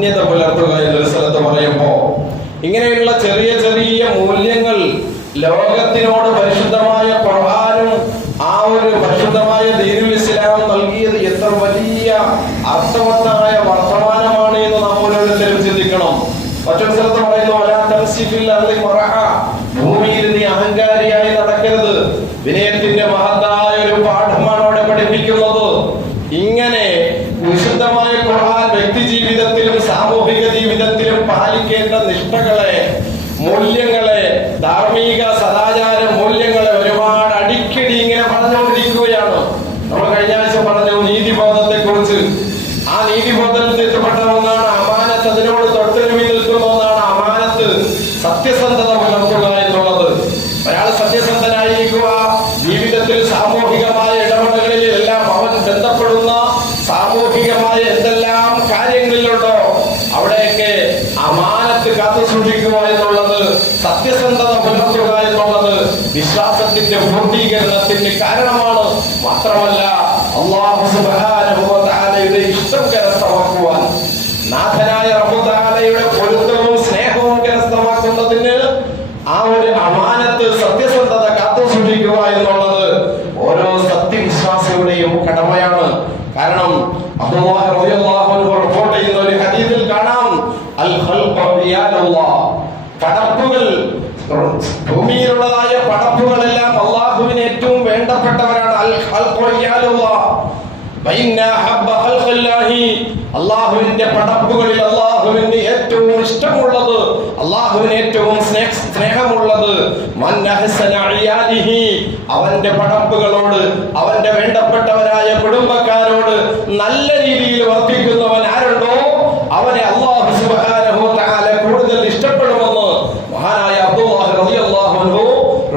മാന്യത പുലർത്തുക എന്നൊരു സ്ഥലത്ത് പറയുമ്പോൾ ഇങ്ങനെയുള്ള ചെറിയ ചെറിയ മൂല്യങ്ങൾ ലോകത്തിനോട് പരിശുദ്ധമായ ഖുർആനും ആ ഒരു പരിശുദ്ധമായ ദീനുൽ ഇസ്ലാം നൽകിയത് എത്ര വലിയ അർത്ഥവത്തായ വർത്തമാനമാണ് എന്ന് നാം ഓരോരുത്തരും ചിന്തിക്കണം. മറ്റൊരു സ്ഥലത്ത് പറയുന്നു, ഭൂമിയിൽ നീ അഹങ്കാരിയായി നടക്കരുത്. വിനയത്തിന്റെ മഹത്തായ ഒരു പാഠമാണ് അവിടെ പഠിപ്പിക്കുന്നത്. ഇങ്ങനെ വിശുദ്ധമായ ഖുർആൻ വ്യക്തി ജീവിതത്തിലും സാമൂഹിക ജീവിതത്തിലും പാലിക്കേണ്ട നിഷ്ഠകളെ, മൂല്യങ്ങളെ, ധാർമ്മിക സദാചാര മൂല്യങ്ങളെ ഒരുപാട് അടിക്കടി ഇങ്ങനെ പറഞ്ഞുകൊണ്ടിരിക്കുകയാണ്. നമ്മൾ കഴിഞ്ഞ ആഴ്ച പറഞ്ഞു നീതിബോധത്തെ കുറിച്ച്. ആ നീതിബോധത്തിൽ എത്തപ്പെട്ട ഒന്നാണ് അമാനത്ത്. അതിനോട് തൊട്ടൊരുമി നിൽക്കുന്ന ഒന്നാണ് അമാനത്ത്, സത്യസന്ധത പുലർത്തുക എന്നുള്ളത്. ഒരാൾ സത്യസന്ധനായിരിക്കുക, ജീവിതത്തിൽ സാമൂഹികമായ ഇടപെടലുകളിൽ എല്ലാം അവൻ ബന്ധപ്പെടുന്ന സാമൂഹികമായ എന്തെല്ലാം കാര്യങ്ങളിലുണ്ടോ അവിടെയൊക്കെ അമാനത്ത് കാത്തു സൂക്ഷിക്കുക എന്നുള്ളത്, സത്യസന്ധത പുലർത്തുക എന്നുള്ളത് വിശ്വാസത്തിന്റെ പൂർത്തീകരണത്തിന് കാരണമാണ്. മാത്രമല്ല അല്ലാഹു സുബ്ഹാനഹു വ തആലയുടെ ഇഷ്ടം കരസ്ഥമാക്കുവാൻ, നാഥനായ റബ്ബ് തആലയുടെ പൊരുത്തവും സ്നേഹവും കരസ്ഥമാക്കുന്നതിന് ആ ഒരു അമാനത്ത്, സത്യസന്ധത കാത്തു സൂക്ഷിക്കുക എന്നുള്ളത് ഓരോ സത്യവിശ്വാസിയുടെയും കടമയാണ്. കാരണം അബ്ദുല്ലാഹി റളിയല്ലാഹു അൻഹു റിപ്പോർട്ട് ചെയ്യുന്ന ഒരു ഹദീസിൽ കാണാം, അൽ ഖൽഖു റിയാലുല്ലാഹ്, പടപ്പുകൾ, ഭൂമിയിലുള്ളതായ പടപ്പുകളെല്ലാം അല്ലാഹുവിന് ഏറ്റവും വേണ്ടപ്പെട്ടവരാണ്. അൽ ഖൽഖു റിയാലുല്ലാഹ് അള്ളാഹുവിന്റെ പടപ്പുകളിൽ അള്ളാഹുവിന് ഏറ്റവും ഇഷ്ടമുള്ളത്, അള്ളാഹുവിന് ഏറ്റവും സ്നേഹമുള്ളത് അവന്റെ പടപ്പുകളോട്, അവന്റെ വേണ്ടപ്പെട്ടവരായ കുടുംബക്കാരോട് നല്ല രീതിയിൽ വർത്തിക്കുന്നവൻ ആരുണ്ടോ അവനെ അല്ലാഹു സുബ്ഹാനഹു വ തആല കൂടുതൽ ഇഷ്ടപ്പെടുമെന്ന് മഹാനായ അബ്ദുല്ലാഹി റളിയല്ലാഹു അൻഹു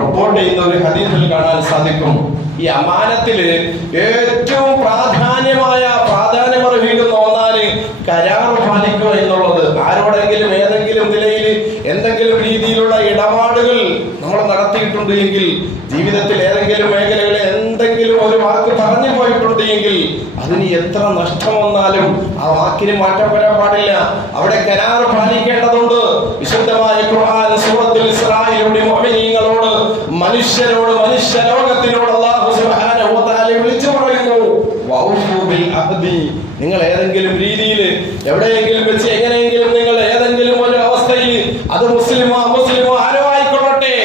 റിപ്പോർട്ട് ചെയ്യുന്ന ഒരു ഹദീസിൽ കാണാൻ സാധിക്കും. ഈ അമാനത്തില് ഏറ്റവും പ്രാധാന്യമർഹിക്കുന്ന ഒന്നാണ് കരാർ പാലിക്കുക എന്നുള്ളത്. ആരോടെങ്കിലും ഏതെങ്കിലും നിലയിൽ എന്തെങ്കിലും രീതിയിലുള്ള ഇടപാടുകൾ നമ്മൾ നടത്തിയിട്ടുണ്ട് എങ്കിൽ, ജീവിതത്തിൽ ഏതെങ്കിലും മേഖലകളിൽ എന്തെങ്കിലും ഒരു വാക്ക് പറഞ്ഞു പോയിട്ടുണ്ട് എങ്കിൽ അതിന് എത്ര നഷ്ടം വന്നാലും ആ വാക്കിന് മാറ്റം വരാൻ പാടില്ല. അവിടെ കരാർ പാലിക്കേണ്ടതുണ്ട്. വിശുദ്ധമായ ഖുർആൻ സൂറത്തുൽ ഇസ്രായിലൂടെ മുഅ്മിനീങ്ങളോട്, മനുഷ്യരോട്, മനുഷ്യലോകത്തിനോട് അല്ലാഹു സുബ്ഹാനഹു വ തആല വിളിച്ചു പറയുന്നു, വൗഫു ബിൽ അഹ്ദി. നിങ്ങൾ ഏതെങ്കിലും രീതിയിൽ എവിടെയെങ്കിലും വെച്ച് എങ്ങനെയെങ്കിലും നിങ്ങൾ ഏതെങ്കിലും ഒരു അവസ്ഥയിൽ, അത് മുസ്ലിമോ അമുസ്ലിമോ ആരോ ആയിക്കൊള്ളട്ടെ,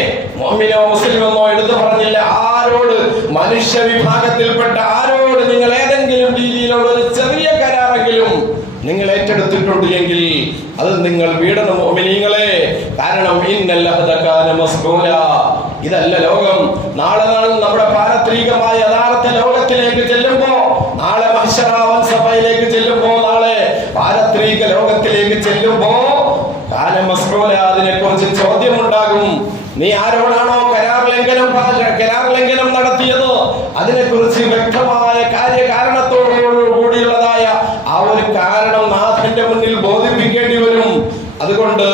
മുഅ്മിനോ മുസ്ലിമെന്നോ എടുത്തു പറഞ്ഞില്ല, ആരോട്, മനുഷ്യ വിഭാഗത്തിൽപ്പെട്ട ആരോട് നിങ്ങൾ ഏതെങ്കിലും രീതിയിലുള്ള ഒരു ചെറിയ കരാറെങ്കിലും നിങ്ങൾ ഏറ്റെടുത്തിട്ടുണ്ട് എങ്കിൽ അത് നിങ്ങൾ വീടണം മുഅ്മിനീങ്ങളെ. കാരണം ഇന്നൽ അഹ്ദ കാന മസ്ഊലാ. ഇതല്ല ലോകം. നാളെ നമ്മുടെ പാരത്രികമായ യഥാർത്ഥ ലോകത്തിലേക്ക് ചെല്ലുമ്പോ, നാളെ മഹ്ശറാവൻ സഭയിലേക്ക് ചെല്ലുമ്പോ, നാളെ പാരത്രിക ലോകത്തിലേക്ക് ചെല്ലുമ്പോ കാന മസ്ഊലാ, അതിനെ കുറിച്ച് ചോദ്യമുണ്ടാകും. നീ ആരോടാണോ കരാർ ലംഘനം നടത്തിയത് അതിനെക്കുറിച്ച് വ്യക്തമായ കാര്യകാരണത്തോടു കൂടിയുള്ളതായ ആ ഒരു കാരണം നാഥന്റെ മുന്നിൽ ബോധിപ്പിക്കേണ്ടി വരും. അതുകൊണ്ട്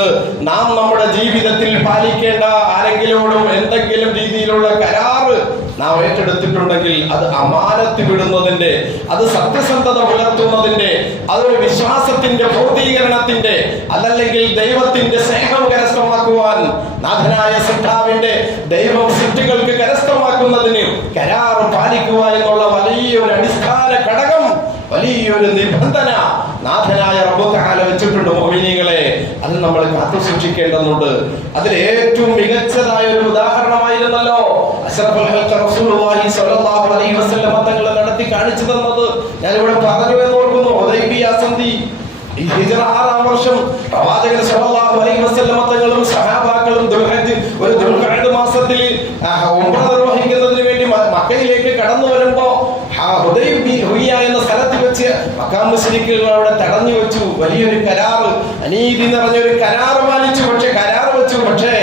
നാം നമ്മുടെ ജീവിതത്തിൽ പാലിക്കേണ്ട ആരെങ്കിലോടും എന്തെങ്കിലും രീതിയിലുള്ള കരാറ് നാം ഏറ്റെടുത്തിട്ടുണ്ടെങ്കിൽ അത് അമാനത്ത് വിടുന്നതിന്റെ, അത് സത്യസന്ധത പുലർത്തുന്നതിന്റെ, അതൊരു വിശ്വാസത്തിന്റെ പൂർത്തീകരണത്തിന്റെ, അതല്ലെങ്കിൽ ദൈവത്തിന്റെ സ്നേഹം കരസ്ഥമാക്കുവാൻ, നാഥനായ സൃഷ്ടാവിന്റെ ദൈവം സൃഷ്ടികൾക്ക് കരസ്ഥമാക്കുന്നതിന് കരാർ പാലിക്കുക എന്നുള്ള വലിയൊരു അടിസ്ഥാന ഘടകം, വലിയൊരു നിബന്ധന നാഥനായ റബ്ബ് തആല വെച്ചിട്ടുണ്ട് മുഅ്മിനീങ്ങളെ. അത് നമ്മൾ കാത്തു സൂക്ഷിക്കേണ്ടതുണ്ട്. അതിൽ ഏറ്റവും മികച്ചതായ ഒരു ഉദാഹരണമായിരുന്നല്ലോ അഷ്റഫുൽ ഖൽഖ് റസൂലുള്ളാഹി സ്വല്ലല്ലാഹു അലൈഹി വസല്ലം തങ്ങൾ നടത്തി കാണിച്ചു തന്നത്. ഞാനിവിടെ പറഞ്ഞു എന്ന് ഓർക്കുന്നു. ഹുദൈബിയ സന്ധി, ഈ ഹിജ്റ 6-ാം വർഷം പ്രവാചകൻ സ്വല്ലല്ലാഹു അലൈഹി വസല്ലം തങ്ങളും സഹാബാക്കളും ദുൽഖഅദ മാസത്തിൽ ഉംറ നിർവഹിക്കുന്നതിന് വേണ്ടി മക്കയിലേക്ക് കടന്നു വരുമ്പോ ഹുദൈബിയ എന്ന സ്ഥലത്ത് വെച്ച് മക്കാ മുശ്രിക്കുകൾ അവിടെ തടഞ്ഞു വെച്ചു. വലിയൊരു കരാറ്, അനീതി നിറഞ്ഞൊരു കരാറ് പാലിച്ചു. പക്ഷേ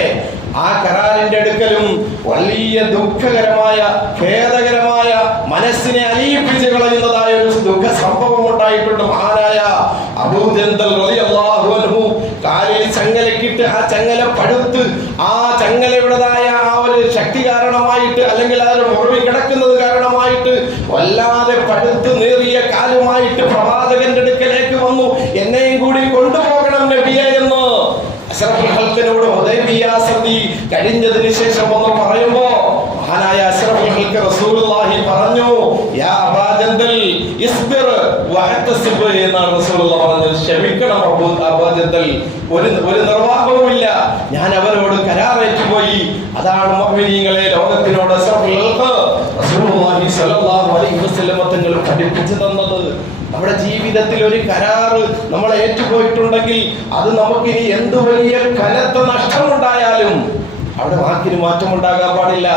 ആ കരാറിന്റെ അടുക്കലും വലിയ ദുഃഖകരമായ, ഖേദകരമായ, മനസ്സിനെ അലിയിപ്പിച്ച് കളയുന്നതായ ഒരു ദുഃഖ സംഭവം ഉണ്ടായിട്ടുണ്ട്. മഹാനായ അബൂ ജന്ദൽ റളിയല്ലാഹു അൻഹു കാലിൽ ചങ്ങലക്കിട്ട് ആ ചങ്ങല പടുത്ത്, ആ ചങ്ങലയുടേതായ ആ ഒരു ശക്തി കാരണമായിട്ട്, അല്ലെങ്കിൽ ആ ഒരു മുറിവ് കിടക്കുന്നത് കാരണമായിട്ട് വല്ലാതെ പടുത്ത് നേറിയ കാലുമായിട്ട് പ്രവാചകന്റെ അടുക്കലേക്ക് വന്നു. എന്നെയും കൂടി കൊണ്ടു അഷ്റഫുൽ ഖൽഖിനോട് ഹുദൈബിയ സന്ധി കഴിഞ്ഞതിന് ശേഷം ഒന്ന് പറയുമ്പോ മഹാനായ അഷ്റഫുൽ ഖൽഖ് റസൂലുള്ളാഹി പറഞ്ഞു, യാ അബാ ജന്ദൽ ഇസ്ബിർ വഅതസിബ് എന്നാണ് റസൂലുള്ളാഹി പറഞ്ഞത്. ക്ഷമിക്കണം അബൂ ജന്ദൽ, ഒരു നിർവാഹവുമില്ല, ഞാൻ അവരോട് കരാറേറ്റുപോയി. അതാണ് മുഅ്മിനീങ്ങളെ ലോകത്തിനോട് റസൂലുള്ളാഹി സ്വല്ലല്ലാഹു അലൈഹി വസല്ലം തങ്ങൾ പഠിപ്പിച്ചു തന്നത്. നമ്മുടെ ജീവിതത്തിൽ ഒരു കരാറ് നമ്മൾ ഏറ്റുപോയിട്ടുണ്ടെങ്കിൽ അത് നമുക്കിനി എന്ത് വലിയ കനത്ത നഷ്ടമുണ്ടായാലും അവിടെ വാക്കിന് മാറ്റമുണ്ടാകാൻ പാടില്ല.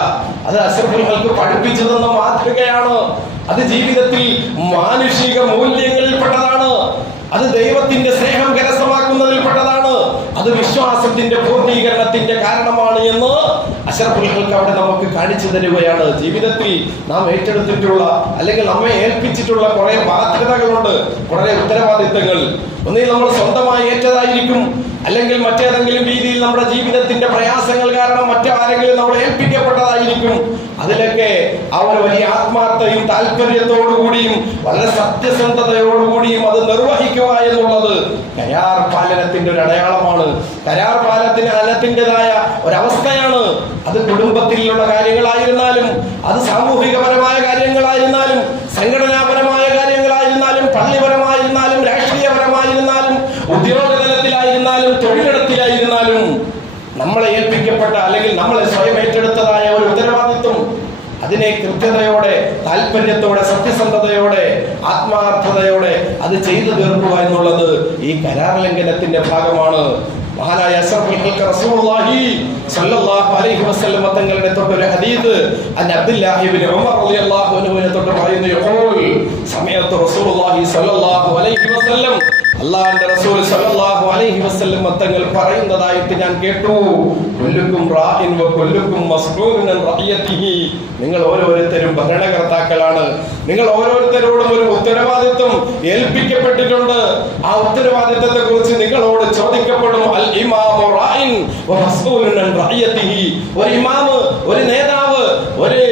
അത് അഷ്റഫുൽ ഖൽഖ് പഠിപ്പിച്ചു തന്ന മാതൃകയാണ്. അത് ജീവിതത്തിൽ മാനുഷിക മൂല്യങ്ങളിൽപ്പെട്ടതാണ്. അത് ദൈവത്തിന്റെ സ്നേഹം കരസ്ഥമാക്കുന്നതിൽപ്പെട്ടതാണ്. അത് വിശ്വാസത്തിന്റെ പൂർത്തീകരണത്തിന്റെ കാരണമാണ് എന്ന് അഷ്റഫുൽ ഖൽഖ് അവിടെ നമുക്ക് കാണിച്ചു തരികയാണ്. ജീവിതത്തിൽ നാം ഏറ്റെടുത്തിട്ടുള്ള അല്ലെങ്കിൽ നമ്മെ ഏൽപ്പിച്ചിട്ടുള്ള കുറെ ബാധ്യതകളുണ്ട്, കുറെ ഉത്തരവാദിത്തങ്ങൾ. ഒന്നിൽ നമ്മൾ സ്വന്തമായി ഏറ്റതായിരിക്കും, അല്ലെങ്കിൽ മറ്റേതെങ്കിലും രീതിയിൽ നമ്മുടെ ജീവിതത്തിന്റെ പ്രയാസങ്ങൾ കാരണം മറ്റാരെങ്കിലും നമ്മൾ ഏൽപ്പിക്കപ്പെട്ടതായിരിക്കും. അതിലൊക്കെ അവർ വലിയ ആത്മാർത്ഥയും താല്പര്യത്തോടുകൂടിയും വളരെ സത്യസന്ധതയോടുകൂടിയും അത് നിർവഹിക്കുക എന്നുള്ളത് കരാർ പാലനത്തിന്റെ ഒരു അടയാളമാണ്. കരാർ പാലനത്തിൻ്റെതായ ഒരവസ്ഥയാണ്. അത് കുടുംബത്തിലുള്ള കാര്യങ്ങളായിരുന്നാലും, അത് സാമൂഹികപരമായ കാര്യങ്ങളായിരുന്നാലും, സംഘടനാപരമായ കാര്യങ്ങളായിരുന്നാലും, പള്ളിപരമായിരുന്നാലും, രാഷ്ട്രീയപരമായിരുന്നാലും, ഉദ്യോഗതലത്തിലായിരുന്നാലും, തൊഴിലിടത്തിലായിരുന്നാലും നമ്മളെ ഏൽപ്പിക്കപ്പെട്ട അല്ലെങ്കിൽ നമ്മളെ സ്വയം ഏറ്റെടുത്തതായ ഒരു ഉത്തരവാദിത്വം, അതിനെ കൃത്യതയോടെ, താല്പര്യത്തോടെ, സത്യസന്ധതയോടെ, ആത്മാർത്ഥതയോടെ അത് ചെയ്തു തീർക്കുക എന്നുള്ളത് ഈ കരാർ ലംഘനത്തിന്റെ ഭാഗമാണ്. മഹാനായ അഷ്റഫുൽ ഖൽഖ് റസൂലുള്ളാഹി സ്വല്ലല്ലാഹു അലൈഹി വസല്ലം തങ്ങളുടെ തൊട്ടൊരു ഹദീസ് അബ്ദുല്ലാഹി ഇബ്നു ഉമർ റളിയല്ലാഹു അൻഹുവിനെ തൊട്ട് പറയുന്നു, യഖൂൽ സമയത്ത് റസൂലുള്ളാഹി സ്വല്ലല്ലാഹു അലൈഹി വസല്ലം, അല്ലാഹുവിന്റെ റസൂൽ സ്വല്ലല്ലാഹു അലൈഹി വസല്ലം തങ്ങൾ പറയുന്നതായിട്ട് ഞാൻ കേട്ടു, കുല്ലുക്കും റാഇൻ വ കുല്ലുക്കും മസ്ഊലുൻ അൻ റഅയതിഹി, നിങ്ങൾ ഓരോരുത്തരും ഭരണകർത്താക്കളാണ്, നിങ്ങൾ ഓരോരുത്തരോടും ഒരു ഉത്തരവാദിത്വം ഏൽപ്പിക്കപ്പെട്ടിട്ടുണ്ട്. ആ ഉത്തരവാദിത്തത്തെ കുറിച്ച് നിങ്ങളോട് ചോദിക്കപ്പെടും. അൽ ഇമാമു റാഇൻ വ മസ്ഊലുൻ അൻ റഅയതിഹി, ഒരു ഇമാമ്, ഒരു നേതാവ്, ഒരു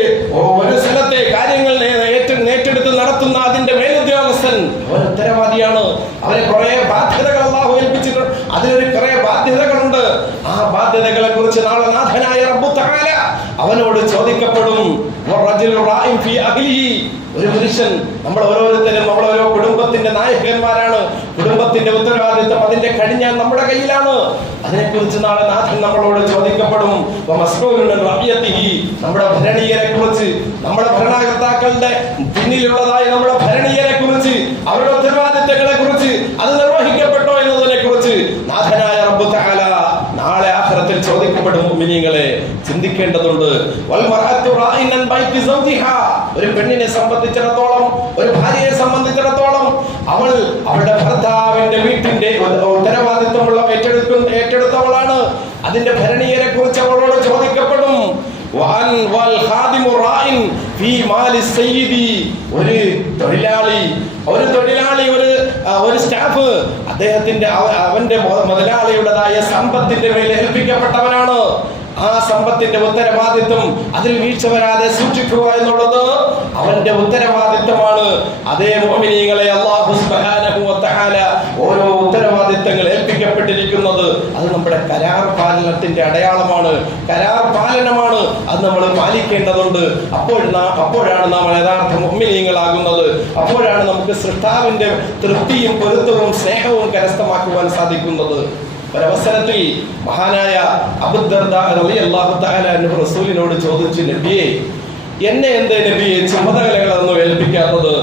സ്ഥലത്തെ കാര്യങ്ങൾ ഏറ്റെടുത്ത് നടത്തുന്ന അതിന്റെ മേലുദ്യോഗസ്ഥൻ അവൻ ഉത്തരവാദിയാണ്. അവരെ കുറെ ബാധ്യതകൾ അല്ലാഹു ഏൽപ്പിച്ചിട്ടുണ്ട്. അതിലൊരു കുറെ ബാധ്യതകളുണ്ട്. ആ ബാധ്യതകളെ കുറിച്ച് നാളെ നാഥനായ റബ്ബു തആല അവനോട് ചോദിക്കപ്പെടും. ഒരു മനുഷ്യൻ, നമ്മൾ ഓരോരുത്തരും ഓരോ കുടുംബത്തിന്റെ നായകന്മാരാണ്. കുടുംബത്തിന്റെ ഉത്തരവാദിത്വം അതിന്റെ കഴിഞ്ഞാൽ നമ്മുടെ കയ്യിലാണ്. അതിനെക്കുറിച്ച് നാളെ നാഥൻ നമ്മളോട് ചോദിക്കപ്പെടും. നമ്മുടെ ഭരണീയരെ കുറിച്ച്, നമ്മുടെ ഭരണകർത്താക്കളുടെ പിന്നിലുള്ളതായി നമ്മുടെ ഭരണീയരെ കുറിച്ച്, അവരുടെ ഉത്തരവാദിത്തങ്ങളെ കുറിച്ച്, അത് നിർവഹിക്കപ്പെട്ടോ എന്നതിനെ കുറിച്ച് നാഥനായ റബ്ബു തആല നാളെ ആഖിറത്തിൽ ചോദിക്കപ്പെടും. മുഅ്മിനീങ്ങളെ ചിന്തിക്കേണ്ടതുണ്ട്. ഒരു പെണ്ണിനെ സംബന്ധിച്ചിടത്തോളം, ഒരു ഭാര്യയെ സംബന്ധിച്ചിടത്തോളം, അവൾ അവളുടെ ഭർത്താവിന്റെ വീട്ടിന്റെ ഉത്തരവാദിത്വമുള്ള ഏറ്റെടുത്തവളാണ്. അതിന്റെ ഭരണീയരെ കുറിച്ച് അവളോട് ചോദിക്കപ്പെടും. ഒരു തൊഴിലാളി, ഒരു സ്റ്റാഫ് അദ്ദേഹത്തിന്റെ അവന്റെ മുതലാളിയുടേതായ സമ്പത്തിന്റെ മേൽ ഏൽപ്പിക്കപ്പെട്ടവനാണ്. ആ സമ്പത്തിന്റെ ഉത്തരവാദിത്വം അതിൽ വീഴ്ച വരാതെ സൂക്ഷിക്കുക എന്നുള്ളത് അവന്റെ ഉത്തരവാദിത്വമാണ്. അതേ മുഅ്മിനീങ്ങളെ, അല്ലാഹു സുബ്ഹാനഹു വ തആല ഓരോ ഉത്തരവാദിത്തങ്ങൾ ഏൽപ്പിക്കപ്പെട്ടിരിക്കുന്നത് അത് നമ്മുടെ കരാർ പാലനത്തിന്റെ അടയാളമാണ്, കരാർ പാലനമാണ്. അത് നമ്മൾ പാലിക്കേണ്ടതുണ്ട്. അപ്പോഴാണ് നാം യഥാർത്ഥ മുഅ്മിനീങ്ങളാകുന്നത്. അപ്പോഴാണ് നമുക്ക് സൃഷ്ടാവിന്റെ തൃപ്തിയും പൊരുത്തവും സ്നേഹവും കരസ്ഥമാക്കുവാൻ സാധിക്കുന്നത്. ഒരവസരത്തിൽ മഹാനായ അബൂ ദർദാ റളിയല്ലാഹു തആല അൻഹു റസൂലിനോട് ചോദിച്ചു, നബിയേ, എന്നെ എന്തേ നബിയെ ചുമതലകളൊന്നും ഏൽപ്പിക്കാത്തത്,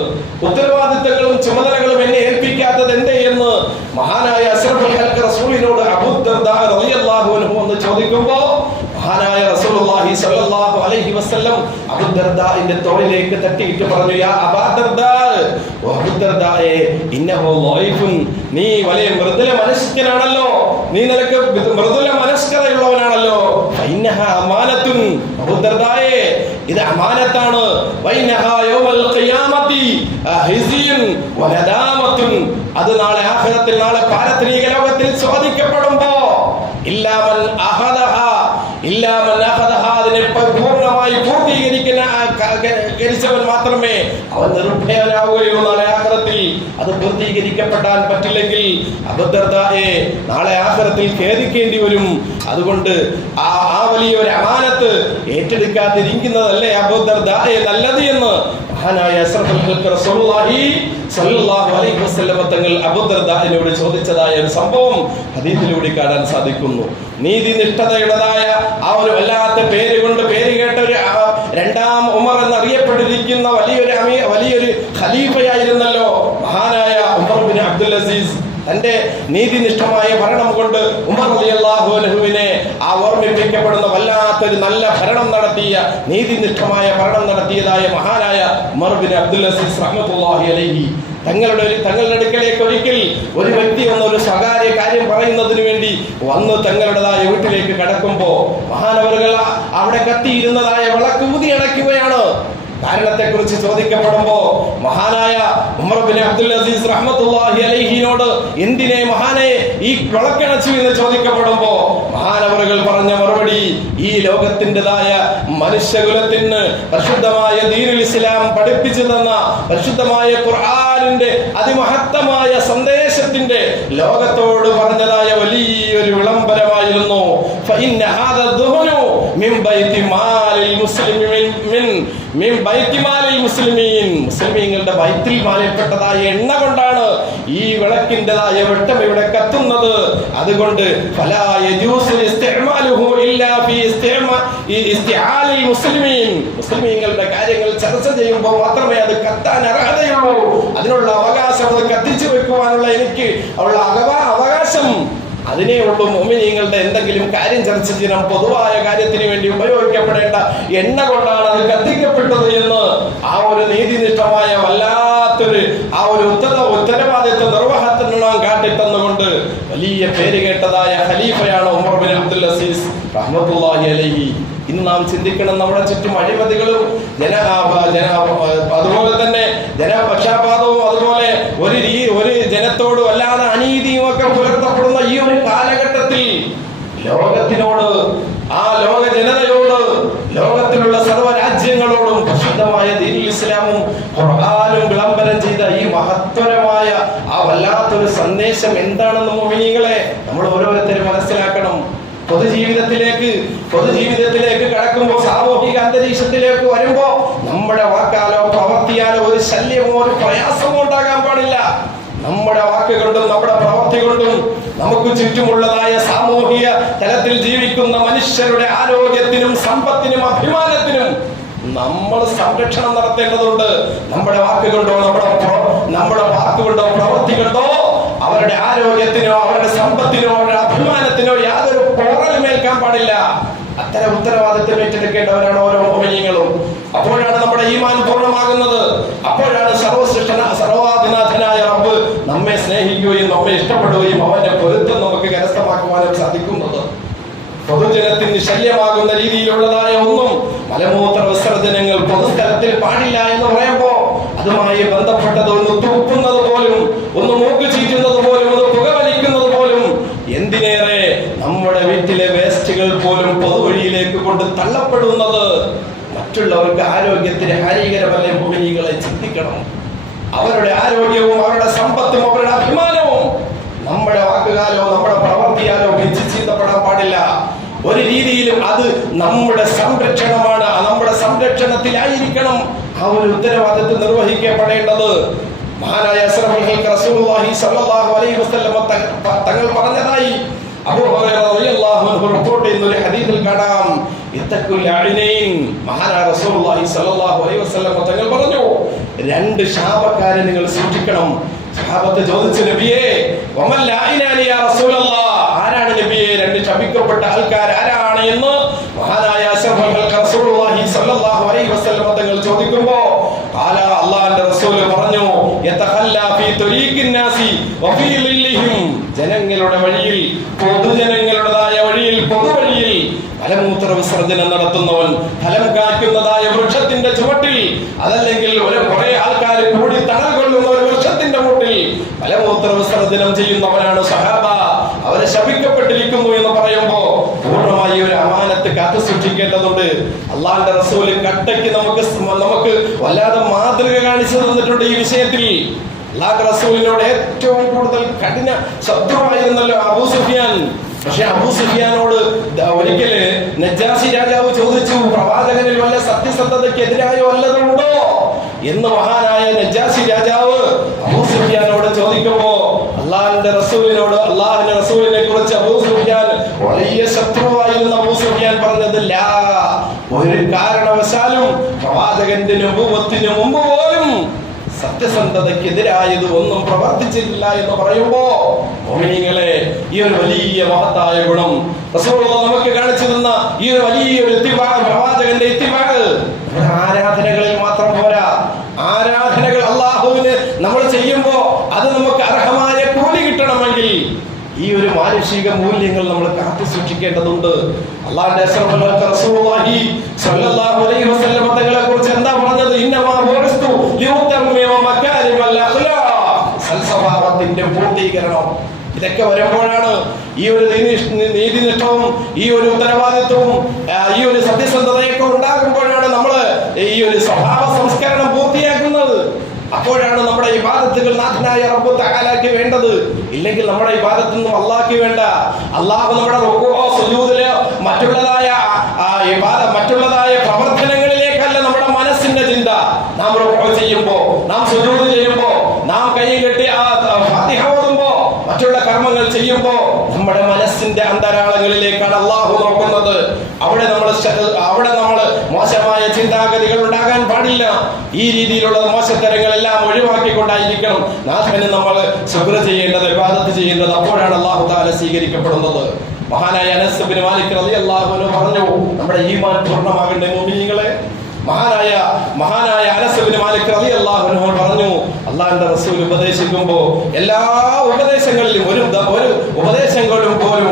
ഉത്തരവാദിത്തങ്ങളും ചുമതലകളും എന്നെ ഏൽപ്പിക്കാത്തത് എന്തേ എന്ന് മഹാനായ അഷ്റഫുൽ ഖൽഖ് റസൂലിനോട് അബൂ ദർദാ റളിയല്ലാഹു അൻഹു എന്ന് ചോദിക്കുമ്പോൾ മഹാനായ റസൂലുള്ളാഹി സ്വല്ലല്ലാഹു അലൈഹി വസല്ലം അബൂ ദർദാന്റെ തോളിലേക്ക് തട്ടിയിട്ട് പറഞ്ഞു, യാ അബൂ ദർദാ, അബൂ ദർദായെ, ഇന്നഹു ലൈഫുൻ, നീ വലിയ മൃദുല മനസ്കനാണല്ലോ, നീ നിനക്ക് മൃദുല മനസ്കതയുള്ളവനാണല്ലോ. ഇന്നഹ അമാനത്തുൻ, അബൂ ദർദായെ, ഇത് അമാനത്താണ്. വൈനഹ യൗമൽ ഖിയാമത്തി ഹിസിയുൻ വനദാമത്തുൻ, അത് നാളെ ആഖിറത്തിൽ, നാളെ പാരത്രിക ലോകത്തിൽ ചോദിക്കപ്പെടുമ്പോ ഇല്ലാമൻ അഖദഹ അതിനെ പൂർണ്ണമായി പൂർത്തീകരിച്ചവൻ മാത്രമേ അവൻ നിർഭയനാവുകയുള്ളൂ നാളെ ആഖിറത്തിൽ. അത് പൂർത്തീകരിക്കപ്പെടാൻ പറ്റില്ലെങ്കിൽ അബൂദർദായെ നാളെ ആഖിറത്തിൽ ഖേദിക്കേണ്ടി വരും. അതുകൊണ്ട് ആ വലിയൊരു അമാനത്ത് ഏറ്റെടുക്കാതിരിക്കുന്നതല്ലേ അബൂദർദായെ നല്ലത് എന്ന് മഹാനായ അഷ്റഫുൽ ഖൽഖ് റസൂലുള്ളാഹി സ്വല്ലല്ലാഹു അലൈഹി വസല്ലം തങ്ങൾ അബൂദർദാഹിനോട് ചോദിച്ചതായ ഒരു സംഭവം ഹദീസിലൂടെ കാണാൻ സാധിക്കുന്നു. നീതിനിഷ്ഠതയുടേതായ ആ ഒരു വല്ലാത്ത പേര് കൊണ്ട് പേര് കേട്ട ഒരു രണ്ടാം ഉമർ എന്നറിയപ്പെട്ടിരിക്കുന്ന വലിയൊരു ഖലീഫയായിരുന്നല്ലോ മഹാനായ ഉമർ ബിൻ അബ്ദുൽ അസീസ്. തന്റെ നീതിനിഷ്ഠമായ ഭരണം കൊണ്ട് ഉമർ റളിയല്ലാഹു അൻഹുവിനെ ഓർമ്മിപ്പിക്കപ്പെടുന്ന വല്ലാത്തൊരു നല്ല ഭരണം നടത്തിയ നീതിനിഷ്ഠമായ ഭരണം നടത്തിയതായ മഹാനായ ഉമർ ബിൻ അബ്ദുൽ അസീസ് റഹ്മത്തുള്ളാഹി അലൈഹി തങ്ങളുടെ അടുക്കലേക്ക് ഒരിക്കൽ ഒരു വ്യക്തി ഒരു സ്വകാര്യ കാര്യം പറയുന്നതിന് വേണ്ടി വന്ന് തങ്ങളുടേതായ വീട്ടിലേക്ക് കടക്കുമ്പോ മഹാനവറുകൾ അവിടെ കത്തിയിരുന്നതായ വിളക്ക് ഊതി അടയ്ക്കുകയാണ്. കാരണത്തെക്കുറിച്ച് ചോദിക്കപ്പെടുമ്പോ മഹാനായ ഉമർ ബിൻ അബ്ദുൽ അസീസ് റഹ്മത്തുള്ളാഹി അലൈഹിനോട് എന്തിനെ മഹാനെ ഈ വിളക്കണച്ചു എന്ന് ചോദിക്കപ്പെടുമ്പോ മഹാനവറുകൾ പറഞ്ഞ മറുപടി, ഈ ലോകത്തിൻ്റെതായ മനുഷ്യകുലത്തിന് പരിശുദ്ധമായ ദീനുൽ ഇസ്ലാം പഠിപ്പിച്ചു തന്ന പരിശുദ്ധമായ ഖുർആനിന്റെ അതിമഹത്തമായ സന്ദേശത്തിന്റെ ലോകത്തോട് പറഞ്ഞതായ വലിയൊരു വിളംബരമായിരുന്നു. ഫഇന്ന ഹാദ ദുഹ്നു മിൻ ബൈതി മാലിൽ മുസ്ലിമീൻ, മുസ്ലിമീങ്ങളുടെ ബൈത്തിൽ മാലിൽപ്പെട്ടതായ എണ്ണ കൊണ്ടാണ് ഈ വിളക്കിൻ്റെതായ വെട്ടം ഇവിടെ കത്തുന്നത്. അതുകൊണ്ട് ഫലാ യജൂസു ഇസ്തിഅമാലുഹു ഇല്ലാ ഫീ ഇസ്തിആലിൽ മുസ്ലിമീൻ, മുസ്ലിമീങ്ങളുടെ കാര്യങ്ങൾ ചർച്ച ചെയ്യുമ്പോൾ മാത്രമേ അത് കത്താൻ അർഹതയുള്ളൂ. അതിനുള്ള അവകാശം, അത് കത്തിച്ചു വെക്കുവാനുള്ള അവകാശം അതിനേ ഉള്ളൂ. മുഅ്മിനീങ്ങളുടെ എന്തെങ്കിലും കാര്യം ചർച്ച ചെയ്യണം, പൊതുവായ കാര്യത്തിന് വേണ്ടി ഉപയോഗിക്കപ്പെടേണ്ട എണ്ണ കൊണ്ടാണ് അത് കത്തിക്കപ്പെട്ടത് എന്ന് ആ ഒരു നീതിനിഷ്ഠമായ വല്ലാത്തൊരു ആ ഒരു ഉത്തരവാദിത്വ നിർവഹണം കാട്ടിത്തന്നുകൊണ്ട് വലിയ പേര് കേട്ടതായ ഖലീഫയാണ് ഉമർ ബിൻ അബ്ദുൽ അസീസ് റഹ്മത്തുള്ളാഹി അലൈഹി. ഇന്ന് നാം ചിന്തിക്കണം, നമ്മുടെ ചുറ്റും അഴിമതികളും അതുപോലെ തന്നെ ജനപക്ഷാപാതവും അതുപോലെ ഒരു ജനത്തോട് വല്ലാതെ അനീതിയും ഒക്കെ പുലർത്തപ്പെടുന്ന ഈ ഒരു കാലഘട്ടത്തിൽ ലോകത്തിനോട്, ആ ലോക ജനതയോട്, ലോകത്തിലുള്ള സർവ്വരാജ്യങ്ങളോടും പരിശുദ്ധമായ ദീനുൽ ഇസ്ലാമും ഖുർആനും വിളംബരം ചെയ്ത ഈ മഹത്വരമായ ആ വല്ലാത്തൊരു സന്ദേശം എന്താണെന്ന് മുഅ്മിനീങ്ങളെ നമ്മൾ ഓരോരുത്തരും മനസ്സിലാക്കണം. പൊതുജീവിതത്തിലേക്ക് കടക്കുമ്പോൾ, സാമൂഹിക അന്തരീക്ഷത്തിലേക്ക് വരുമ്പോ നമ്മുടെ വാക്കാലോ പ്രവർത്തിയാലോ ഒരു ശല്യമോ ഒരു പ്രയാസമോ ഉണ്ടാകാൻ പാടില്ല. നമ്മുടെ വാക്കുകൊണ്ടും നമ്മുടെ പ്രവൃത്തി കൊണ്ടും നമുക്ക് ചുറ്റുമുള്ളതായ സാമൂഹിക തലത്തിൽ ജീവിക്കുന്ന മനുഷ്യരുടെ ആരോഗ്യത്തിനും സമ്പത്തിനും അഭിമാനത്തിനും നമ്മൾ സംരക്ഷണം നടത്തേണ്ടതുണ്ട്. നമ്മുടെ വാക്കുകൊണ്ടോ നമ്മുടെ വാക്കുകൊണ്ടോ പ്രവൃത്തി കൊണ്ടോ അവരുടെ ആരോഗ്യത്തിനോ അവരുടെ സമ്പത്തിനോ അവരുടെ അഭിമാനത്തിനോ യാതൊരു പോറലും ഏൽക്കാൻ പാടില്ല. അത്തരം ഉത്തരവാദിത്വം ഏറ്റെടുക്കേണ്ടവരാണ് ഓരോ മുഅ്മിനീങ്ങളും. അപ്പോഴാണ് നമ്മുടെ ഈമാൻ പൂർണ്ണമാകുന്നത്. അപ്പോഴാണ് സർവാധിനാഥനായ റബ്ബ് നമ്മെ സ്നേഹിക്കുകയും നമ്മെ ഇഷ്ടപ്പെടുകയും അവന്റെ പൊരുത്തം നമുക്ക് കരസ്ഥമാക്കുവാനും സാധിക്കുന്നത്. പൊതുജനത്തിന് ശല്യമാകുന്ന രീതിയിലുള്ളതായ ഒന്നും മലമൂത്ര വിസർജനങ്ങൾ പൊതുസ്ഥലത്തിൽ പാടില്ല എന്ന് പറയുമ്പോ അതുമായി ബന്ധപ്പെട്ടത് ഒന്ന് തുപ്പുന്നത് പോലും, ഒന്ന് മൂക്ക് ചീറ്റുന്നത് പോലും, ഒന്ന് പുകവലിക്കുന്നത് പോലും, എന്തിനേറെ നമ്മുടെ വീട്ടിലെ വേസ്റ്റുകൾ പോലും പൊതുവഴിയിലേക്ക് കൊണ്ട് തള്ളപ്പെടുന്നത് മറ്റുള്ളവർക്ക് ആരോഗ്യത്തിന് ഹാനികരമല്ലേ. മുഅ്മിനീങ്ങളെ ചിന്തിക്കണം. അവരുടെ ആരോഗ്യവും അവരുടെ സമ്പത്തും അവരുടെ അഭിമാനവും നമ്മുടെ വാക്കുകാലോ നമ്മുടെ പ്രവർത്തിയാലോ വെച്ച് ചീത്തപ്പെടാൻ പാടില്ല. ഒരു രീതിയിലും അത് നമ്മുടെ സംരക്ഷണമാണ്. നമ്മുടെ സംരക്ഷണത്തിലായിരിക്കണം ആ ഒരു ഉത്തരവാദിത്വം നിർവഹിക്കപ്പെടേണ്ടത്. മഹാനായ അഷ്റഫുൽ ഖൽഖ് റസൂലുള്ളാഹി സ്വല്ലല്ലാഹു അലൈഹി വസല്ലം തങ്ങൾ പറഞ്ഞതായി അബൂ ഹുറൈറ റളിയല്ലാഹു അൻഹു റിപ്പോർട്ട് ചെയ്യുന്ന ഒരു ഹദീസിൽ കാണാം, ഇത്തഖുൽ അഇനൈൻ. മഹാനായ റസൂലുള്ളാഹി സ്വല്ലല്ലാഹു അലൈഹി വസല്ലം തങ്ങൾ പറഞ്ഞു, രണ്ട് ശാപക്കാരെ നിങ്ങൾ സൂക്ഷിക്കണം. സഹാബത്ത് ചോദിച്ചു, നബിയേ വമൽ ലഅഇനാനി യാ റസൂലല്ലാഹ്, ആരാണ് നബിയേ രണ്ട് ശപിക്കപ്പെട്ട ആൾക്കാർ ആരാണ് എന്ന് മഹാനായ അഷ്റഫുൽ ഖൽഖ് റസൂലുള്ളാഹി സ്വല്ലല്ലാഹു അലൈഹി വസല്ലം തങ്ങൾ ചോദിക്കുമ്പോൾ അല്ലാഹുവിന്റെ റസൂൽ പറഞ്ഞു, യതഖല്ലാ ഫീ തുരീഖിൻ നാസി വഫീ ളില്ലിഹിം, ജനങ്ങളുടെ വഴിയിൽ, പൊതുജനങ്ങളുടേതായ വഴിയിൽ, പൊതുവഴിയിൽ മലമൂത്ര വിസർജനം നടത്തുന്നവൻ, ഫലം കായ്ക്കുന്നതായ വൃക്ഷത്തിന്റെ ചുവട്ടിൽ, അതല്ലെങ്കിൽ കുറെ ആൾക്കാർ കൂടി തണൽ കൊള്ളുന്ന ഒരു വൃക്ഷത്തിന്റെ മൂട്ടിൽ മലമൂത്ര വിസർജനം ചെയ്യുന്നവനാണ് സഹാബ. അവരെ ശപിക്കപ്പെട്ടിരിക്കുന്നു എന്ന് പറയുമ്പോ പൂർണ്ണമായി ഒരു അമാനത്ത് കാത്തു സൂക്ഷിക്കേണ്ടതുണ്ട്. അള്ളാഹുവിന്റെ റസൂൽ കട്ടയ്ക്ക് നമുക്ക് വല്ലാതെ മാതൃക കാണിച്ചു തന്നിട്ടുണ്ട് ഈ വിഷയത്തിൽ. അല്ലാഹുവിന്റെ റസൂലിനോട് ഏറ്റവും കൂടുതൽ കഠിന ശത്രുവായിരുന്നല്ലോ അബൂ സുഫിയാൻ. പക്ഷെ അബൂ സുഫിയാനോട് ഒരിക്കല് നജാശി രാജാവ് ചോദിച്ചു, പ്രവാചകനിൽ വല്ല സത്യസന്ധതയ്ക്കെതിരായ വല്ലതുണ്ടോ എന്ന് മഹാനായ നജാശി രാജാവ് അബൂ സുഫിയാനോട് ചോദിക്കുമ്പോ അള്ളാഹിന്റെ റസൂലിനെ കുറിച്ച് അബൂ സുഫിയാൻ വലിയ ശത്രുവായിരുന്ന അബൂ സുഫിയാൻ പറഞ്ഞത്, ലാ, ഒരു കാരണവശാലും പ്രവാചകന്റെ നബുവത്തിന് മുമ്പ് പോലും സത്യസന്ധതയ്ക്കെതിരായത് ഒന്നും പ്രവർത്തിച്ചിട്ടില്ല എന്ന് പറയുമ്പോ മുഅ്മിനീങ്ങളെ, ഈ ഒരു വലിയ മഹത്തായ ഗുണം റസൂലുള്ളാഹി നമുക്ക് കാണിച്ചു തന്ന ഈ ഒരു വലിയൊരു ഇത്തിബാഅ്, പ്രവാചകന്റെ ഇത്തിബാഅ് ആരാധനകളിൽ മാത്രം പോരാ. ആരാധനകൾ അള്ളാഹുവിന് നമ്മൾ ചെയ്യുമ്പോ അത് നമുക്ക് അർഹമായ കൂലി കിട്ടണമെങ്കിൽ ഈ ഒരു മാനുഷിക മൂല്യങ്ങൾ നമ്മൾ കാത്തു സൂക്ഷിക്കേണ്ടതുണ്ട്. അല്ലാഹുവിന്റെ റസൂലുള്ളാഹി സ്വല്ലല്ലാഹു അലൈഹി വസല്ലം തങ്ങളെ കുറിച്ച് എന്താ പറഞ്ഞത്? ഇന്നമാ ബുഇസ്തു ലിയുതമ്മിമ മകാരിമൽ അഖ്ലാഖ്, സൽസ്വഭാവത്തിന്റെ പൂർത്തീകരണം. ഇതൊക്കെ വരുമ്പോഴാണ് ഈ ഒരു നീതിനിഷ്ഠവും ഈ ഒരു ഉത്തരവാദിത്വവും ഈ ഒരു സത്യസന്ധതയൊക്കെ ഉണ്ടാകുമ്പോഴാണ് നമ്മൾ ഈ ഒരു സ്വഭാവ സംസ്കരണം പൂർത്തിയാക്കുന്നത്. അപ്പോഴാണ് നമ്മുടെ ഇബാദത്തുകൾ നാഥനായ റബ്ബ് തആലയ്ക്ക് വേണ്ടത്. ഇല്ലെങ്കിൽ നമ്മുടെ ഇബാദത്തൊന്നും അല്ലാഹ്ക്ക് വേണ്ട. അല്ലാഹു നമ്മുടെ റുകൂഅോ സുജൂദിലോ മറ്റുള്ളതായ പ്രവർത്തനങ്ങളിലേക്കല്ല നമ്മുടെ മനസ്സിന്റെ ചിന്ത. നാം റുകൂഅ ചെയ്യുമ്പോ, നാം സുജൂദ് ചെയ്യുമ്പോ, നാം കൈ കെട്ടി ഫാത്തിഹ ഓതുമ്പോ, മറ്റുള്ള കർമ്മങ്ങൾ ചെയ്യുമ്പോ നമ്മുടെ മനസ്സിന്റെ അന്തരാളങ്ങളിലേക്കാണ് അല്ലാഹു നോക്കുന്നത്. അവിടെ നമ്മൾ മോശമായ ചിന്താഗതികൾ ഉണ്ടാകാൻ പാടില്ല. ഈ രീതിയിലുള്ള മോശത്തരങ്ങളെല്ലാം ഒഴിവാക്കിക്കൊണ്ടായിരിക്കണം നാഥന് നമ്മൾ ശുക്ർ ചെയ്യേണ്ടത്, ഇബാദത്ത് ചെയ്യേണ്ടത്. അപ്പോഴാണ് അല്ലാഹു തആല സ്വീകരിക്കപ്പെടുന്നത്. മഹാനായ അനസ് ഇബ്നു മാലിക് റളിയല്ലാഹു അൻഹു പറഞ്ഞു, നമ്മുടെ ഈമാൻ പൂർണ്ണമാകണ്ടേ മുഅ്മിനീങ്ങളെ? മഹാനായ അനസ് ഇബ്നു മാലിക് റളിയല്ലാഹു അൻഹു പറഞ്ഞു, അല്ലാഹുവിന്റെ റസൂൽ ഉപദേശിക്കുമ്പോൾ എല്ലാ ഉപദേശങ്ങളിലും ഒരു ഉപദേശങ്ങളും പോലും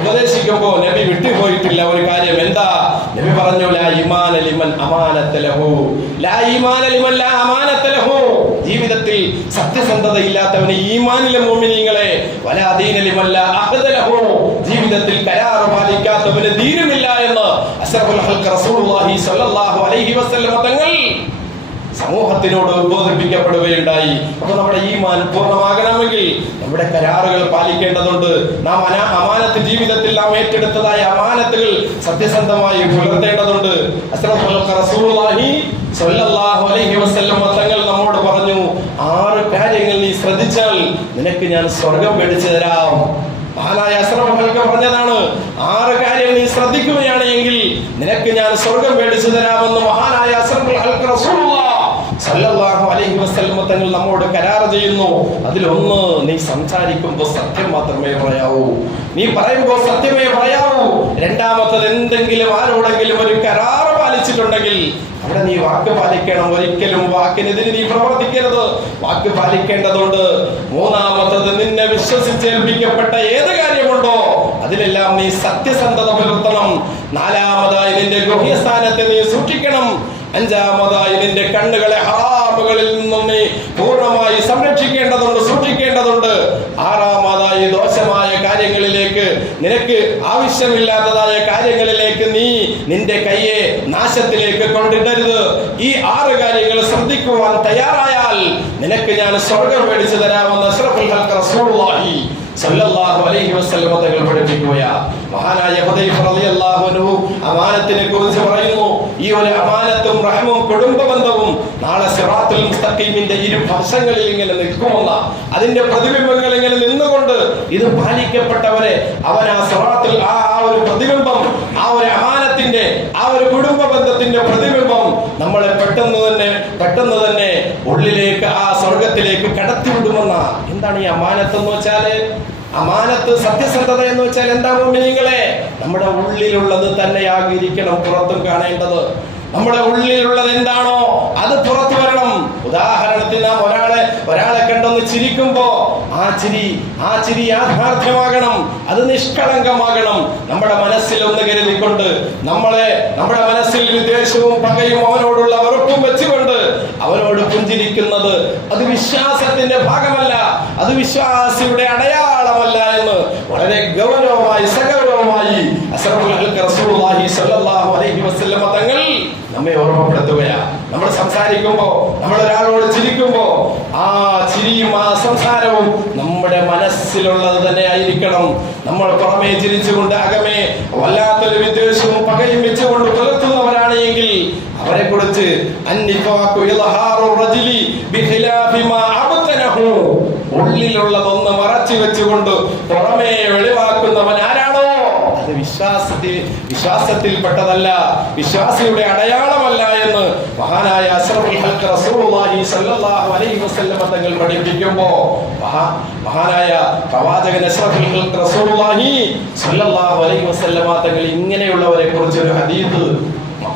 ഉപദേശിക്കുമ്പോൾ നബി വിട്ടുപോയിട്ടില്ല ഒരു കാര്യം. എന്താ നബി പറഞ്ഞു? ലാ ഈമാന ലിമൻ അമാനത ലഹു, ലാ ഈമാന ലിമൻ ലാ അമാനത ലഹു. ജീവിതത്തിൽ സത്യസന്ധത ഇല്ലാത്തവന് ഈമാനിലെ മുഅ്മിനീങ്ങളെ, വലാ ദീന ലിമൻ ലാ അഖദ ലഹു, ജീവിതത്തിൽ കരാർ പാലിക്കാത്തവന് ദീനുമില്ല എന്ന് അശ്റഫുൽ ഖൽഖ് റസൂലുള്ളാഹി സ്വല്ലല്ലാഹു അലൈഹി വസല്ലം തങ്ങൾ സമൂഹത്തിനോട് ഉദ്ബോധിപ്പിക്കപ്പെടുകയുണ്ടായി. അപ്പൊ നമ്മുടെ ഈമാൻ പൂർണ്ണമാകണമെങ്കിൽ നമ്മുടെ കരാറുകൾ പാലിക്കേണ്ടതുണ്ട്. നാം അമാനത്ത് ജീവിതത്തിൽ നാം ഏറ്റെടുത്തതായ അമാനത്തുകൾ സത്യസന്ധമായി പുലർത്തേണ്ടതുണ്ട്. അശ്റഫുൽ ഖൽഖ് റസൂലുള്ളാഹി സ്വല്ലല്ലാഹു അലൈഹി വസല്ലം തങ്ങൾ നമ്മോട് പറഞ്ഞു, 6 കാര്യങ്ങൾ നീ ശ്രദ്ധിച്ചാൽ നിനക്ക് ഞാൻ സ്വർഗം മേടിച്ചു തരാം. മഹാനായ അശ്റഫുൽ ഖൽഖ് പറഞ്ഞതാണ്, 6 കാര്യം നീ ശ്രദ്ധിക്കുകയാണ് എങ്കിൽ നിനക്ക് ഞാൻ സ്വർഗം മേടിച്ചു തരാമെന്ന് മഹാനായ അശ്റഫുൽ ഖൽഖ് റസൂലുള്ളാഹി സ്വല്ലല്ലാഹു അലൈഹി വസല്ലം തങ്ങൾ നമ്മോട് കരാർ ചെയ്യുന്നു. അതിലൊന്ന്, നീ സംസാരിക്കുമ്പോൾ സത്യം മാത്രമേ പറയാവൂ, നീ പറയുമ്പോൾ സത്യമേ പറയാവൂ. രണ്ടാമത്തത്, എന്തെങ്കിലും ആരോടെങ്കിലും ഒരു കരാർ പാലിച്ചിട്ടുണ്ടെങ്കിൽ അവിടെ നീ വാക്ക് പാലിക്കണം. ഒരിക്കലും വാക്കിനെതിരെ നീ പ്രവർത്തിക്കരുത്, വാക്ക് പാലിക്കേണ്ടതുണ്ട്. മൂന്നാമത്തത്, നിന്നെ വിശ്വസിച്ചേൽപ്പിക്കപ്പെട്ട ഏത് കാര്യമുണ്ടോ അതിലെല്ലാം നീ സത്യസന്ധത പുലർത്തണം. നാലാമതായി, നിന്റെ ഗുഹ്യസ്ഥാനത്തെ നീ സൂക്ഷിക്കണം. അഞ്ചാമതായി, നിന്റെ കണ്ണുകളെ ഹറാമുകളിൽ നിന്നും നീ പൂർണ്ണമായി സംരക്ഷിക്കേണ്ടതുണ്ട്, സൂക്ഷിക്കേണ്ടതുണ്ട്. ആറാമതായി, ദോഷമായ കാര്യങ്ങളിലേക്ക്, നിനക്ക് ആവശ്യമില്ലാത്തതായ കാര്യങ്ങളിലേക്ക് നീ നിന്റെ കയ്യെ നാശത്തിലേക്ക് കൊണ്ടിടരുത്. ഈ 6 കാര്യങ്ങൾ ശ്രദ്ധിക്കുവാൻ തയ്യാറായാൽ നിനക്ക് ഞാൻ സ്വർഗം മേടിച്ചു തരാമെന്ന് അശ്റഫുൽ ഖൽഖ് റസൂലുള്ളാഹി സ്വല്ലല്ലാഹു അലൈഹി വസല്ലം തങ്ങൾ പഠിപ്പിക്കുകയാണ്. മഹാനായ ഹുദൈഫ റളിയല്ലാഹു അൻഹു അമാനത്തിനെ കുറിച്ച് പറയുന്നു, ഈ ഒരു അമാനത്തും റഹ്മും കുടുംബ ബന്ധവും നാളെ സിറാത്തുൽ മുസ്തഖീമിന്റെ ഇരുവശങ്ങളിൽ ഇങ്ങനെ നിൽക്കുമെന്ന, അതിന്റെ പ്രതിബിംബങ്ങൾ ഇങ്ങനെ നിന്നുകൊണ്ട് ഇത് പാലിക്കപ്പെട്ടവരെ അവൻ ആ സിറാത്തിൽ ആ ഒരു പ്രതിബിംബം, ആ ഒരു അമാനത്തിന്റെ, ആ ഒരു കുടുംബ ബന്ധത്തിന്റെ പ്രതിബിംബം നമ്മളെ പെട്ടെന്ന് തന്നെ ഉള്ളിലേക്ക്, ആ സ്വർഗത്തിലേക്ക് കടത്തിവിടുമെന്ന. എന്താണ് ഈ അമാനത്ത് എന്ന് വെച്ചാല്? അമാനത്ത്, സത്യസന്ധത എന്ന് വെച്ചാൽ എന്താ മുഅ്മിനീങ്ങളെ? നമ്മുടെ ഉള്ളിലുള്ളത് തന്നെയാകിരിക്കണം പുറത്തും കാണേണ്ടത്. നമ്മുടെ ഉള്ളിലുള്ളത് എന്താണോ അത് പുറത്തു വരണം. ഉദാഹരണത്തിന് നാം ഒരാളെ കണ്ടൊന്ന് ചിരിക്കുമ്പോ ആ ചിരി യാഥാർത്ഥ്യമാകണം, അത് നിഷ്കളങ്കമാകണം. നമ്മുടെ മനസ്സിൽ ഒന്ന് കരുതിക്കൊണ്ട്, നമ്മുടെ മനസ്സിൽ വിദ്വേഷവും പകയും അവനോടുള്ള വെറുപ്പും വെച്ചുകൊണ്ട് അവനോട് പുഞ്ചിരിക്കുന്നത് അത് വിശ്വാസത്തിന്റെ ഭാഗമല്ല, അത് വിശ്വാസിയുടെ അടയാളമല്ല എന്ന് വളരെ ഗൗരവമായി, സഗൗരവമായി അശ്റഫുൽ ഖൽഖ് റസൂലുള്ളാഹി സ്വല്ലല്ലാഹു അലൈഹി വസല്ലം തങ്ങൾ നമ്മെ ഓർമ്മപ്പെടുത്തുകയാണ്. നമ്മൾ സംസാരിക്കുമ്പോ, നമ്മൾ ഒരാളോട് ചിരിക്കുമ്പോ ആ ആ ചിരിയും ആ സംസാരവും നമ്മുടെ മനസ്സിലുള്ളത് തന്നെ ആയിരിക്കണം. നമ്മൾ പുറമേ ചിരിച്ചുകൊണ്ട് അകമേ വല്ലാത്തൊരു വിദ്വേഷവും പകയും വെച്ചുകൊണ്ട് പുലർത്തുന്നവരാണ് എങ്കിൽ അവരെ കുറിച്ച് ഉള്ളിലുള്ളതൊന്ന് മറച്ചു വെച്ചുകൊണ്ട് പുറമേ വെളിവാക്കുന്നവൻ ആരാണോ അത് വിശ്വാസത്തിൽപ്പെട്ടതല്ല, വിശ്വാസിയുടെ അടയാളമല്ല എന്ന് മഹാനായ അഷ്റഫുൽ ഖൽഖ് റസൂലുള്ളാഹി സ്വല്ലല്ലാഹു അലൈഹി വസല്ലം തങ്ങൾ പഠിപ്പിക്കുമ്പോൾ മഹാനായ പ്രവാചകൻ അഷ്റഫുൽ ഖൽഖ് റസൂലുള്ളാഹി സ്വല്ലല്ലാഹു അലൈഹി വസല്ലം തങ്ങൾ ഇങ്ങനെയുള്ളവരെ കുറിച്ച് ഒരു ഹദീസ്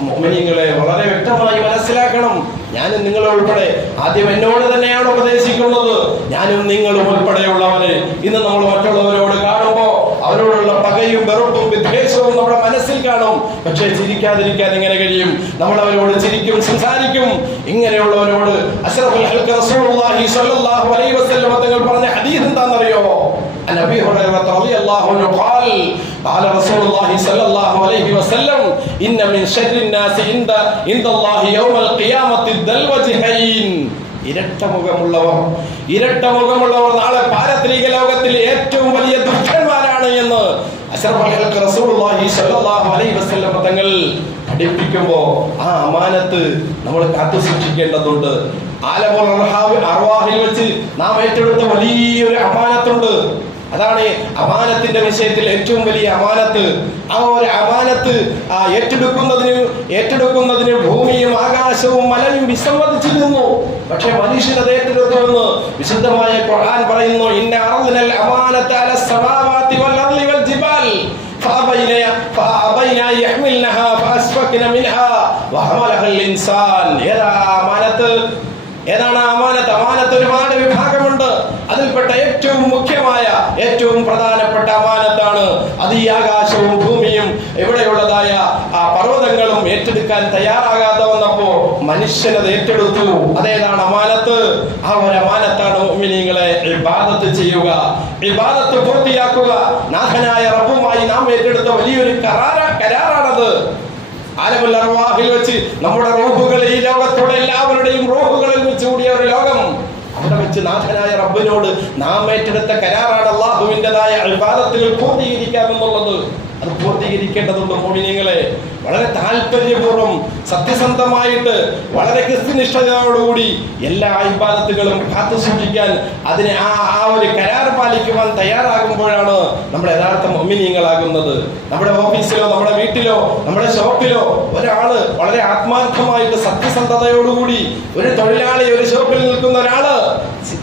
മുഅ്മിനീങ്ങളെ വളരെ വ്യക്തമായി മനസ്സിലാക്കണം. ഞാനും നിങ്ങളും ഉൾപ്പെടെ ആദ്യം എന്നോട് തന്നെയാണ് ഉപദേശിക്കുന്നത്. ഞാനും നിങ്ങളും ഉൾപ്പെടെയുള്ളവര് ഇന്ന് നമ്മൾ മറ്റുള്ളവരോട് കാണുമ്പോൾ അവരോടുള്ള പകയും വെറുപ്പും വിദ്വേഷവും നമ്മുടെ മനസ്സിൽ കാണും. പക്ഷേ ചിരിക്കാതിരിക്കാൻ എങ്ങനെ കഴിയും? നമ്മൾ അവരോട് ചിരിക്കും, സംസാരിക്കും. ഇങ്ങനെയുള്ളവരോട് അഷ്റഫുൽ ഖൽഖ് റസൂലുള്ളാഹി സ്വല്ലല്ലാഹു അലൈഹി വസല്ലം തങ്ങൾ പറഞ്ഞ ഹദീസ് എന്താണെന്നറിയോ? عن أبي هريرة رضي الله عنه قال قال رسول الله صلى الله عليه وسلم إن من شر الناس عند الله يوم القيامة ذل وجهين. ഇരട്ടമുഖമുള്ളവർ നാളെ പാരത്രിക ലോകത്തിൽ ഏറ്റവും വലിയ ദുഷ്ടന്മാരാണ് എന്ന് അഷ്റഫുൽ ഖൽഖ് റസൂലുള്ളാഹി സ്വല്ലല്ലാഹു അലൈഹി വസല്ലം തങ്ങൾ പഠിപ്പിക്കുമ്പോൾ ആ അമാനത്ത് നമ്മൾ കാത്തു സൂക്ഷിക്കേണ്ടതുണ്ട്. ആലമുൽ അർവാഹിൽ വെച്ച് നാം ഏറ്റെടുത്ത വലിയൊരു അമാനത്തുണ്ട്. അതാണ് അമാനത്തിന്റെ വിഷയത്തിൽ ഏറ്റവും വലിയ അമാനത്ത്. ആ ഒരു അമാനത്ത് ഏറ്റെടുക്കുന്നതിന് ഭൂമിയും ആകാശവും മലയും വിസമ്മതിച്ചിരുന്നു. പക്ഷെ മനുഷ്യനത് ഏറ്റെടുത്തുവെന്ന് വിശുദ്ധമായ ഖുർആൻ പറയുന്നു. ഇന്ന അറദ്നൽ അമാനത അല സമാവാതി വൽ അർളി വൽ ജിബാൽ ഫഅബൈന യഹ്മിൽനഹാ ഫഅസ്ഫക്ന മിൻഹാ വഹമലഹൽ ഇൻസാൻ. ഏതാണ് അമാനത്ത്? അമാനത്ത് ഒരുപാട് വിഭാഗമുണ്ട്. അതിൽപ്പെട്ട ഏറ്റവും മുഖ്യമായ ഏറ്റവും പ്രധാനപ്പെട്ട അമാനത്താണ് അത് ഈ ആകാശവും ഭൂമിയും ഇവിടെയുള്ളതായ ആ പർവ്വതങ്ങളും ഏറ്റെടുക്കാൻ തയ്യാറാകാതെ വന്നപ്പോ മനുഷ്യനത് ഏറ്റെടുത്തു. അതേതാണ് അമാനത്ത്? ആ ഒരു അമാനത്താണ് മുഅ്മിനീങ്ങളെ ഇബാദത്ത് ചെയ്യുക, ഇബാദത്ത് പൂർത്തിയാക്കുക. നാഥനായ റബ്ബുമായി നാം ഏറ്റെടുത്ത വലിയൊരു കരാറാണത്. ആലമുൽ അർവാഹിൽ വെച്ച് നമ്മുടെ റൂഹുകൾ ഈ ലോകത്തോടെ എല്ലാവരുടെയും റൂഹുകളിൽ വെച്ച് കൂടിയ ഒരു ലോകം, അവിടെ വെച്ച് നാഥനായ റബ്ബിനോട് നാം ഏറ്റെടുത്ത കരാറാണ് അല്ലാഹുവിൻ്റെതായ ഇബാദത്തുകൾ പൂർത്തീകരിക്കാമെന്നുള്ളത്. അത് പൂർത്തീകരിക്കേണ്ടതുണ്ട് മുഅ്മിനീങ്ങളെ. വളരെ താല്പര്യപൂർവ്വം സത്യസന്ധമായിട്ട് വളരെ കൃത്യനിഷ്ഠതയോടുകൂടി എല്ലാ ഇബാദത്തുകളും കാത്തു സൂക്ഷിക്കാൻ അതിനെ ആ ഒരു കരാർ പാലിക്കുവാൻ തയ്യാറാകുമ്പോഴാണ് നമ്മൾ യഥാർത്ഥ മുഅ്മിനീങ്ങളാകുന്നത്. നമ്മുടെ ഓഫീസിലോ നമ്മുടെ വീട്ടിലോ നമ്മുടെ ഷോപ്പിലോ ഒരാള് വളരെ ആത്മാർത്ഥമായിട്ട് സത്യസന്ധതയോടുകൂടി ഒരു തൊഴിലാളി ഒരു ഷോപ്പിൽ നിൽക്കുന്ന ഒരാള്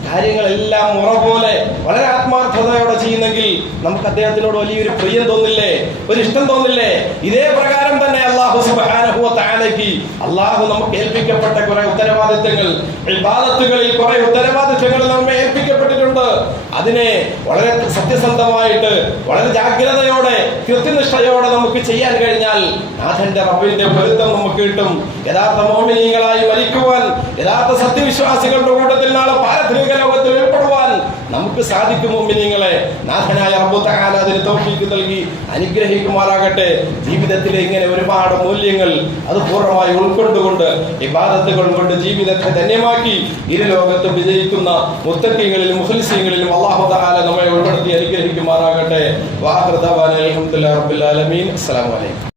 കാര്യങ്ങളെല്ലാം മുറ പോലെ വളരെ ആത്മാർത്ഥതയോടെ ചെയ്യുന്നെങ്കിൽ നമുക്ക് അദ്ദേഹത്തിനോട് വലിയൊരു പ്രിയം തോന്നില്ലേ, ഒരു ഇഷ്ടം തോന്നില്ലേ? ഇതേ പ്രകാരം തന്നെ അല്ലാഹു സുബ്ഹാനഹു വ തആലയ്ക്ക് അല്ലാഹു നമുക്ക് ഏൽപ്പിക്കപ്പെട്ട കുറെ ഉത്തരവാദിത്തങ്ങൾ, ഇബാദത്തുകളിൽ കുറെ ഉത്തരവാദിത്തങ്ങൾ നമ്മെ ഏൽപ്പിക്കപ്പെട്ടിട്ടുണ്ട്. അതിനെ വളരെ സത്യസന്ധമായിട്ട് വളരെ ജാഗ്രതയോടെ കൃത്യനിഷ്ഠയോടെ നമുക്ക് ചെയ്യാൻ കഴിഞ്ഞാൽ നാഥന്റെ റബ്ബിന്റെ പൊരുത്തം നമുക്ക് കിട്ടും. യഥാർത്ഥ മുഅ്മിനീങ്ങളായി മരിക്കുവാൻ, യഥാർത്ഥ സത്യവിശ്വാസികളുടെ കൂട്ടത്തിൽ നാളെ പാരത്രിക ലോകത്തിൽ ഉൾപ്പെടുവാൻ നമുക്ക് സാധിക്കും. മുഅ്മിനീങ്ങളെ നാഥനായ റബ്ബു തആല അതിന് തൗഫീഖ് നൽകി അനുഗ്രഹിക്കുമാറാകട്ടെ. ജീവിതത്തിലെ ഇങ്ങനെ ഒരുപാട് മൂല്യങ്ങൾ അത് പൂർണ്ണമായി ഉൾക്കൊണ്ടുകൊണ്ട് ഇബാദത്തുകൾ കൊണ്ട് ജീവിതത്തെ ധന്യമാക്കി ഇരു ലോകത്ത് വിജയിക്കുന്ന മുത്തഖീങ്ങളിലും മുഖ്ലിസീങ്ങളിലും അല്ലാഹു തആല നമ്മെ ഉൾപ്പെടുത്തി അനുഗ്രഹിക്കുമാറാകട്ടെ. വആഖിറു ദഅവാനാ അൽഹംദുലില്ലാഹി റബ്ബിൽ ആലമീൻ. അസ്സലാമു അലൈക്കും.